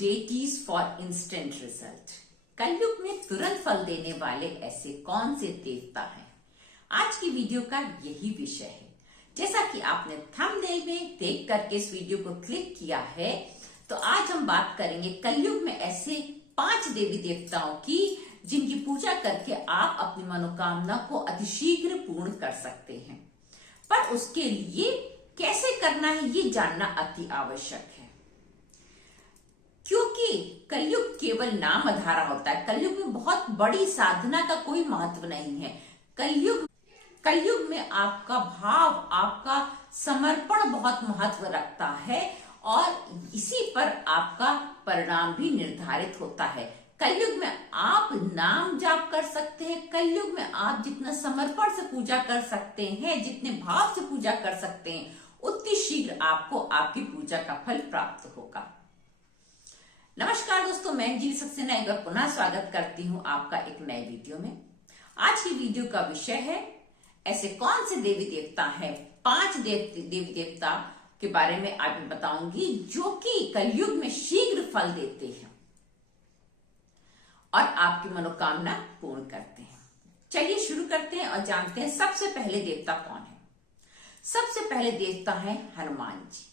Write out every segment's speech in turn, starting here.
Deities for instant result. कलयुग में तुरंत फल देने वाले ऐसे कौन से देवता हैं? आज की वीडियो का यही विषय है। जैसा कि आपने थंबनेल में देख करके इस वीडियो को क्लिक किया है, तो आज हम बात करेंगे कलयुग में ऐसे 5 देवी देवताओं की जिनकी पूजा करके आप अपनी मनोकामना को अतिशीघ्र पूर्ण कर सकते हैं। पर उसके लिए कैसे करना है ये जानना अति आवश्यक है, क्योंकि कलयुग केवल नाम आधारा होता है। कलयुग में बहुत बड़ी साधना का कोई महत्व नहीं है। कलयुग में आपका भाव, आपका समर्पण बहुत महत्व रखता है और इसी पर आपका परिणाम भी निर्धारित होता है। कलयुग में आप नाम जाप कर सकते हैं। कलयुग में आप जितना समर्पण से पूजा कर सकते हैं, जितने भाव से पूजा कर सकते हैं, उतनी शीघ्र आपको आपकी पूजा का फल प्राप्त होगा। नमस्कार दोस्तों, मैं अंजलि सक्सेना एक बार पुनः स्वागत करती हूँ आपका एक नए वीडियो में। आज की वीडियो का विषय है ऐसे कौन से देवी देवता हैं, 5 देवी देवता के बारे में आज मैं बताऊंगी जो कि कलयुग में शीघ्र फल देते हैं और आपकी मनोकामना पूर्ण करते हैं। चलिए शुरू करते हैं और जानते हैं सबसे पहले देवता कौन है। सबसे पहले देवता है हनुमान जी।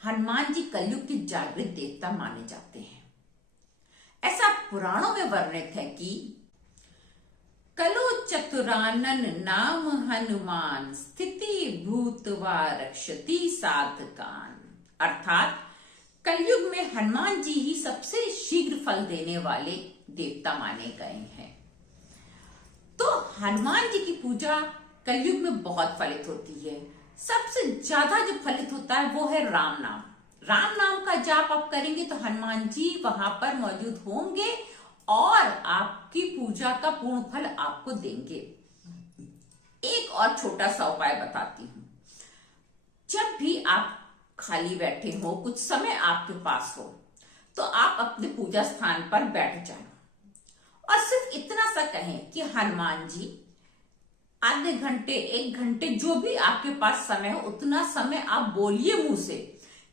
हनुमान जी कलयुग के जागृत देवता माने जाते हैं। ऐसा पुराणों में वर्णित है कि कलो चतुरानन नाम हनुमान स्थिति भूतवा रक्षति साधकान। अर्थात कलयुग में हनुमान जी ही सबसे शीघ्र फल देने वाले देवता माने गए हैं। तो हनुमान जी की पूजा कलयुग में बहुत फलित होती है। सबसे ज्यादा जो फलित होता है वो है राम नाम। राम नाम का जाप आप करेंगे तो हनुमान जी वहां पर मौजूद होंगे और आपकी पूजा का पूर्ण फल आपको देंगे। एक और छोटा सा उपाय बताती हूं। जब भी आप खाली बैठे हो, कुछ समय आपके पास हो, तो आप अपने पूजा स्थान पर बैठ जाएं और सिर्फ इतना सा कहें कि हनुमान जी, आधे घंटे 1 घंटे जो भी आपके पास समय हो उतना समय आप बोलिए मुंह से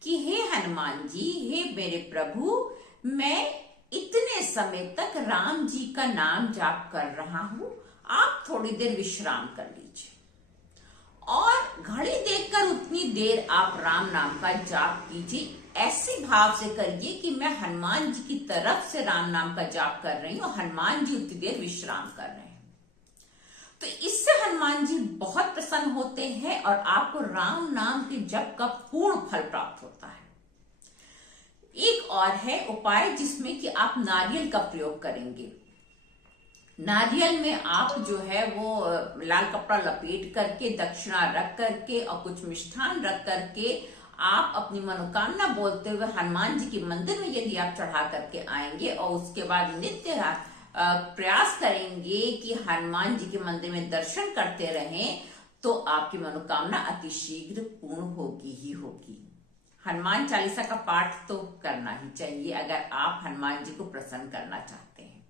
कि हे हनुमान जी, हे मेरे प्रभु, मैं इतने समय तक राम जी का नाम जाप कर रहा हूं, आप थोड़ी देर विश्राम कर लीजिए। और घड़ी देखकर उतनी देर आप राम नाम का जाप कीजिए। ऐसे भाव से करिए कि मैं हनुमान जी की तरफ से राम नाम का जाप कर रही हूं, हनुमान जी उतनी देर विश्राम कर रहे हैं। तो इससे हनुमान जी बहुत प्रसन्न होते हैं और आपको राम नाम के जप का पूर्ण फल प्राप्त होता है। एक और है उपाय जिसमें कि आप नारियल का प्रयोग करेंगे। नारियल में आप जो है वो लाल कपड़ा लपेट करके, दक्षिणा रख करके और कुछ मिष्ठान रख करके आप अपनी मनोकामना बोलते हुए हनुमान जी के मंदिर में यदि आप चढ़ा करके आएंगे और उसके बाद नित्य प्रयास करेंगे कि हनुमान जी के मंदिर में दर्शन करते रहें, तो आपकी मनोकामना अतिशीघ्र पूर्ण होगी ही होगी। हनुमान चालीसा का पाठ तो करना ही चाहिए अगर आप हनुमान जी को प्रसन्न करना चाहते हैं।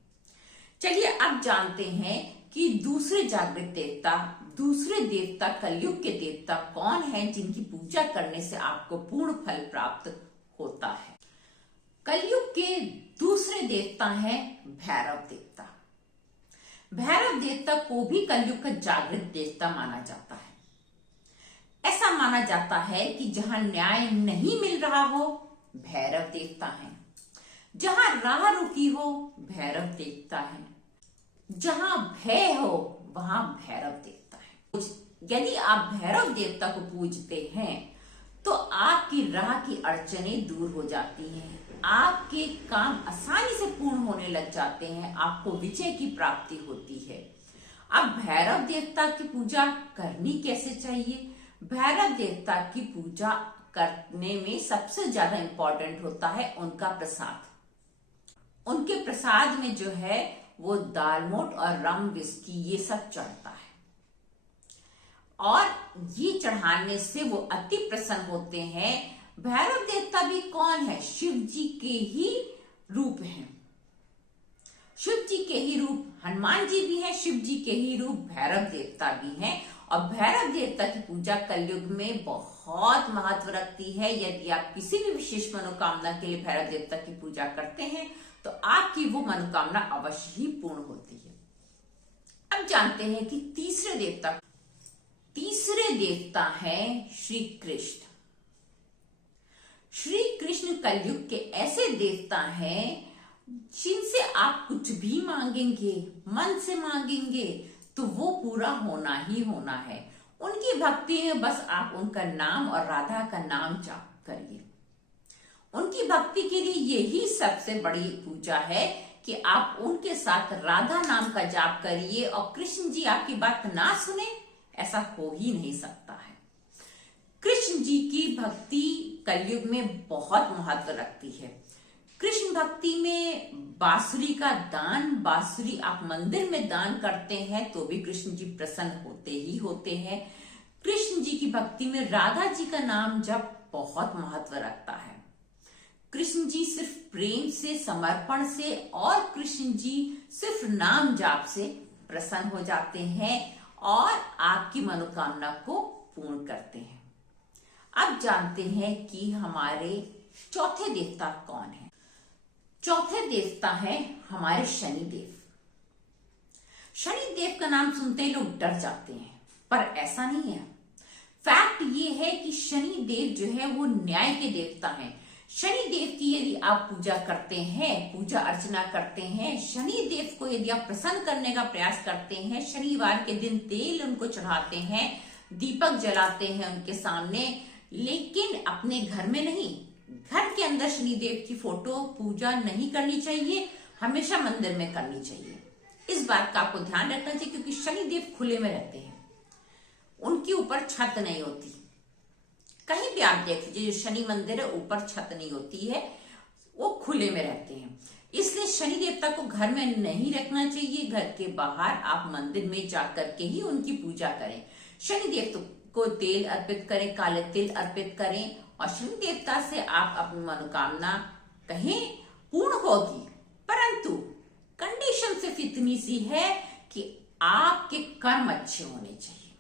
चलिए अब जानते हैं कि दूसरे जागृत देवता, दूसरे देवता, कलयुग के देवता कौन हैं जिनकी पूजा करने से आपको पूर्ण फल प्राप्त होता है। कलयुग के दूसरे देवता हैं भैरव देवता। भैरव देवता को भी कलयुग का जागृत देवता माना जाता है। ऐसा माना जाता है कि जहां न्याय नहीं मिल रहा हो, भैरव देवता हैं। जहां राह रुकी हो, भैरव देवता है। जहां भय हो, वहां भैरव देवता है। यदि आप भैरव देवता को पूजते हैं तो आपकी राह की अड़चनें दूर हो जाती हैं, आपके काम आसानी से पूर्ण होने लग जाते हैं, आपको विजय की प्राप्ति होती है। अब भैरव देवता की पूजा करनी कैसे चाहिए? भैरव देवता की पूजा करने में सबसे ज्यादा इंपॉर्टेंट होता है उनका प्रसाद। उनके प्रसाद में जो है वो दालमोट और रम विस्की ये सब चढ़ता है और ये चढ़ाने से वो अति प्रसन्न होते हैं। भैरव देवता भी कौन है? शिव जी के ही रूप हैं। शिव जी के ही रूप हनुमान जी भी हैं, शिव जी के ही रूप भैरव देवता भी हैं और भैरव देवता की पूजा कलयुग में बहुत महत्व रखती है। यदि आप किसी भी विशेष मनोकामना के लिए भैरव देवता की पूजा करते हैं तो आपकी वो मनोकामना अवश्य ही पूर्ण होती है। अब जानते हैं कि तीसरे देवता हैं श्री कृष्ण। श्री कृष्ण कलयुग के ऐसे देवता हैं जिनसे आप कुछ भी मांगेंगे, मन से मांगेंगे तो वो पूरा होना ही होना है। उनकी भक्ति में बस आप उनका नाम और राधा का नाम जाप करिए। उनकी भक्ति के लिए यही सबसे बड़ी पूजा है कि आप उनके साथ राधा नाम का जाप करिए और कृष्ण जी आपकी बात ना सुने, ऐसा हो ही नहीं सकता है। कृष्ण जी की भक्ति कलयुग में बहुत महत्व रखती है। कृष्ण भक्ति में बांसुरी का दान, बांसुरी आप मंदिर में दान करते हैं तो भी कृष्ण जी प्रसन्न होते ही होते हैं। कृष्ण जी की भक्ति में राधा जी का नाम जप बहुत महत्व रखता है। कृष्ण जी सिर्फ प्रेम से, समर्पण से और कृष्ण जी सिर्फ नाम जाप से प्रसन्न हो जाते हैं और आपकी मनोकामना को पूर्ण करते हैं। अब जानते हैं कि हमारे चौथे देवता कौन है। चौथे देवता है हमारे शनिदेव। शनिदेव का नाम सुनते ही लोग डर जाते हैं, पर ऐसा नहीं है। फैक्ट ये है कि शनिदेव जो है वो न्याय के देवता हैं। शनिदेव की यदि आप पूजा करते हैं, पूजा अर्चना करते हैं, शनिदेव को यदि आप प्रसन्न करने का प्रयास करते हैं, शनिवार के दिन तेल उनको चढ़ाते हैं, दीपक जलाते हैं उनके सामने, लेकिन अपने घर में नहीं, घर के अंदर शनिदेव की फोटो पूजा नहीं करनी चाहिए, हमेशा मंदिर में करनी चाहिए। इस बात का आपको ध्यान रखना चाहिए क्योंकि शनिदेव खुले में रहते हैं, उनके ऊपर छत नहीं होती। कहीं भी आप देख लीजिए जो शनि मंदिर है ऊपर छत नहीं होती है, वो खुले में रहते हैं। इसलिए शनि देवता को घर में नहीं रखना चाहिए, घर के बाहर आप मंदिर में जाकर के ही उनकी पूजा करें। शनि देवता को तेल अर्पित करें, काले तिल अर्पित करें और शनि देवता से आप अपनी मनोकामना कहें पूर्ण होगी। परंतु कंडीशन सिर्फ इतनी सी है कि आपके कर्म अच्छे होने चाहिए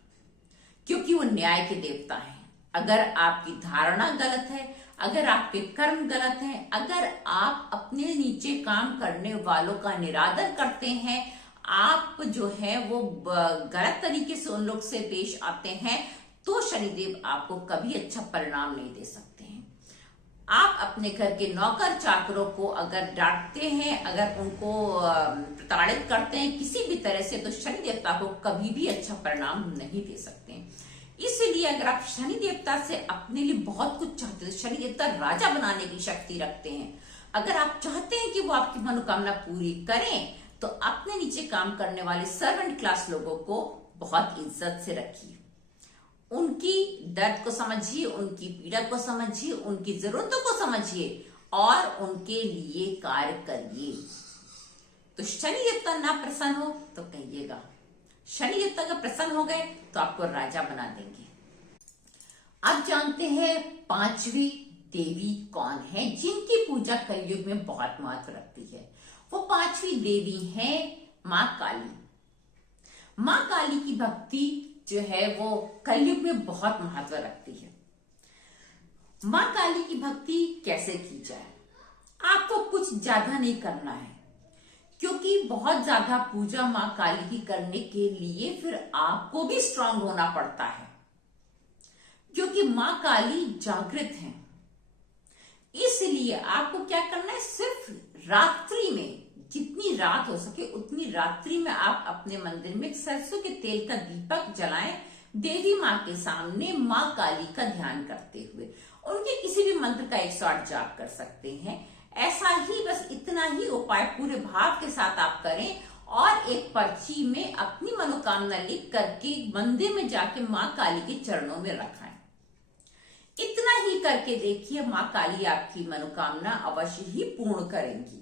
क्योंकि वो न्याय के देवता हैं। अगर आपकी धारणा गलत है, अगर आपके कर्म गलत हैं, अगर आप अपने नीचे काम करने वालों का निरादर करते हैं, आप जो है वो गलत तरीके से उन लोग से पेश आते हैं, तो शनिदेव आपको कभी अच्छा परिणाम नहीं दे सकते हैं। आप अपने घर के नौकर चाकरों को अगर डांटते हैं, अगर उनको प्रताड़ित करते हैं किसी भी तरह से, तो शनि देवता को कभी भी अच्छा परिणाम नहीं दे सकते हैं। इसीलिए अगर आप शनि देवता से अपने लिए बहुत कुछ चाहते हैं, शनि देवता राजा बनाने की शक्ति रखते हैं, अगर आप चाहते हैं कि वो आपकी मनोकामना पूरी करें तो अपने नीचे काम करने वाले सर्वेंट क्लास लोगों को बहुत इज्जत से रखिए, उनकी दर्द को समझिए, उनकी पीड़ा को समझिए, उनकी जरूरतों को समझिए और उनके लिए कार्य करिए। तो शनि देवता ना प्रसन्न हो तो कहिएगा, शनि देवता का प्रसन्न हो गए तो आपको राजा बना देंगे। अब जानते हैं पांचवी देवी कौन है जिनकी पूजा कलयुग में बहुत महत्व रखती है। वो पांचवी देवी है मां काली। मां काली की भक्ति जो है वो कलयुग में बहुत महत्व रखती है। मां काली की भक्ति कैसे की जाए? आपको कुछ ज्यादा नहीं करना है क्योंकि बहुत ज्यादा पूजा मां काली की करने के लिए फिर आपको भी स्ट्रांग होना पड़ता है क्योंकि मां काली जागृत हैं। इसलिए आपको क्या करना है, सिर्फ रात्रि में जितनी रात हो सके उतनी रात्रि में आप अपने मंदिर में सरसों के तेल का दीपक जलाएं, देवी मां के सामने मां काली का ध्यान करते हुए। उनके किसी भी मंत्र का 108 जाप कर सकते हैं। ऐसा ही बस इतना ही उपाय पूरे भाव के साथ आप करें और एक पर्ची में अपनी मनोकामना लिख करके मंदिर में जाके मां काली के चरणों में रखाएं। इतना ही करके देखिए, मां काली आपकी मनोकामना अवश्य ही पूर्ण करेंगी।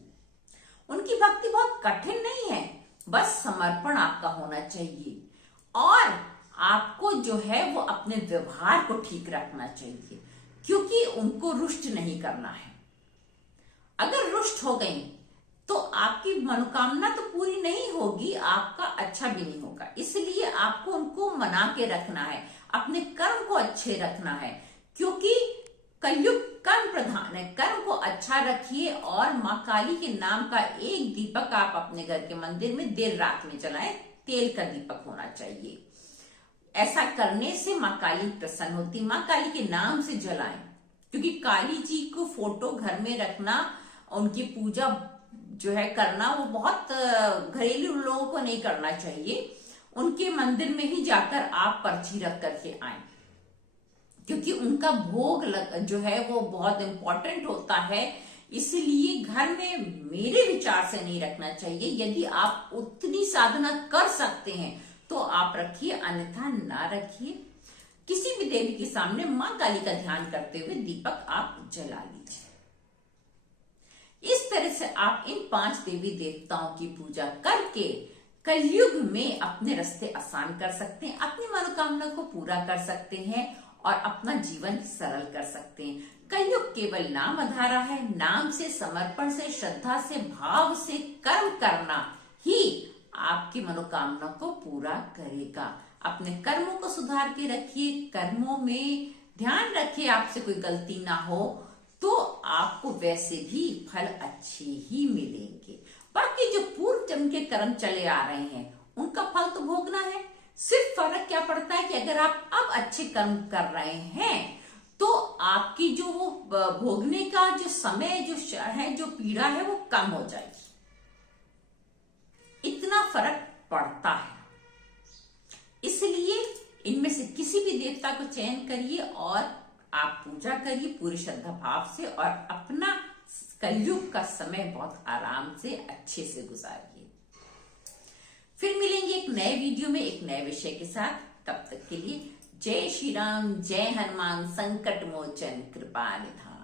उनकी भक्ति बहुत कठिन नहीं है, बस समर्पण आपका होना चाहिए और आपको जो है वो अपने व्यवहार को ठीक रखना चाहिए क्योंकि उनको रुष्ट नहीं करना है। अगर रुष्ट हो गई तो आपकी मनोकामना तो पूरी नहीं होगी, आपका अच्छा भी नहीं होगा। इसलिए आपको उनको मना के रखना है, अपने कर्म को अच्छे रखना है, क्योंकि कलयुग कर्म प्रधान है। कर्म को अच्छा रखिए और माँ काली के नाम का एक दीपक आप अपने घर के मंदिर में देर रात में जलाएं। तेल का दीपक होना चाहिए। ऐसा करने से माँ काली प्रसन्न होती। माँ काली के नाम से जलाएं, क्योंकि काली जी को फोटो घर में रखना, उनकी पूजा जो है करना, वो बहुत घरेलू लोगों को नहीं करना चाहिए। उनके मंदिर में ही जाकर आप पर्ची रख करके आए, क्योंकि उनका भोग जो है वो बहुत इंपॉर्टेंट होता है। इसलिए घर में मेरे विचार से नहीं रखना चाहिए। यदि आप उतनी साधना कर सकते हैं तो आप रखिए, अन्यथा ना रखिए। किसी भी देवी के सामने मां काली का ध्यान करते हुए दीपक आप जला लीजिए। इस तरह से आप इन 5 देवी देवताओं की पूजा करके कलयुग में अपने रास्ते आसान कर सकते हैं, अपनी मनोकामना को पूरा कर सकते हैं और अपना जीवन सरल कर सकते हैं। कलयुग केवल नाम आधारा है। नाम से, समर्पण से, श्रद्धा से, भाव से कर्म करना ही आपकी मनोकामना को पूरा करेगा। अपने कर्मों को सुधार के रखिए, कर्मों में ध्यान रखिए आपसे कोई गलती ना हो, तो आपको वैसे भी फल अच्छे ही मिलेंगे। बाकी जो पूर्व जन्म के कर्म चले आ रहे हैं उनका फल तो भोगना है। सिर्फ फर्क क्या पड़ता है कि अगर आप अब अच्छे कर्म कर रहे हैं तो आपकी जो वो भोगने का जो समय जो है, जो पीड़ा है, वो कम हो जाएगी। इतना फर्क पड़ता है। इसलिए इनमें से किसी भी देवता को चयन करिए और आप पूजा करिए पूरी श्रद्धा भाव से, और अपना कलयुग का समय बहुत आराम से अच्छे से गुजारिए। फिर मिलेंगे एक नए वीडियो में एक नए विषय के साथ। तब तक के लिए जय श्री राम, जय हनुमान, संकट मोचन, कृपा निधान।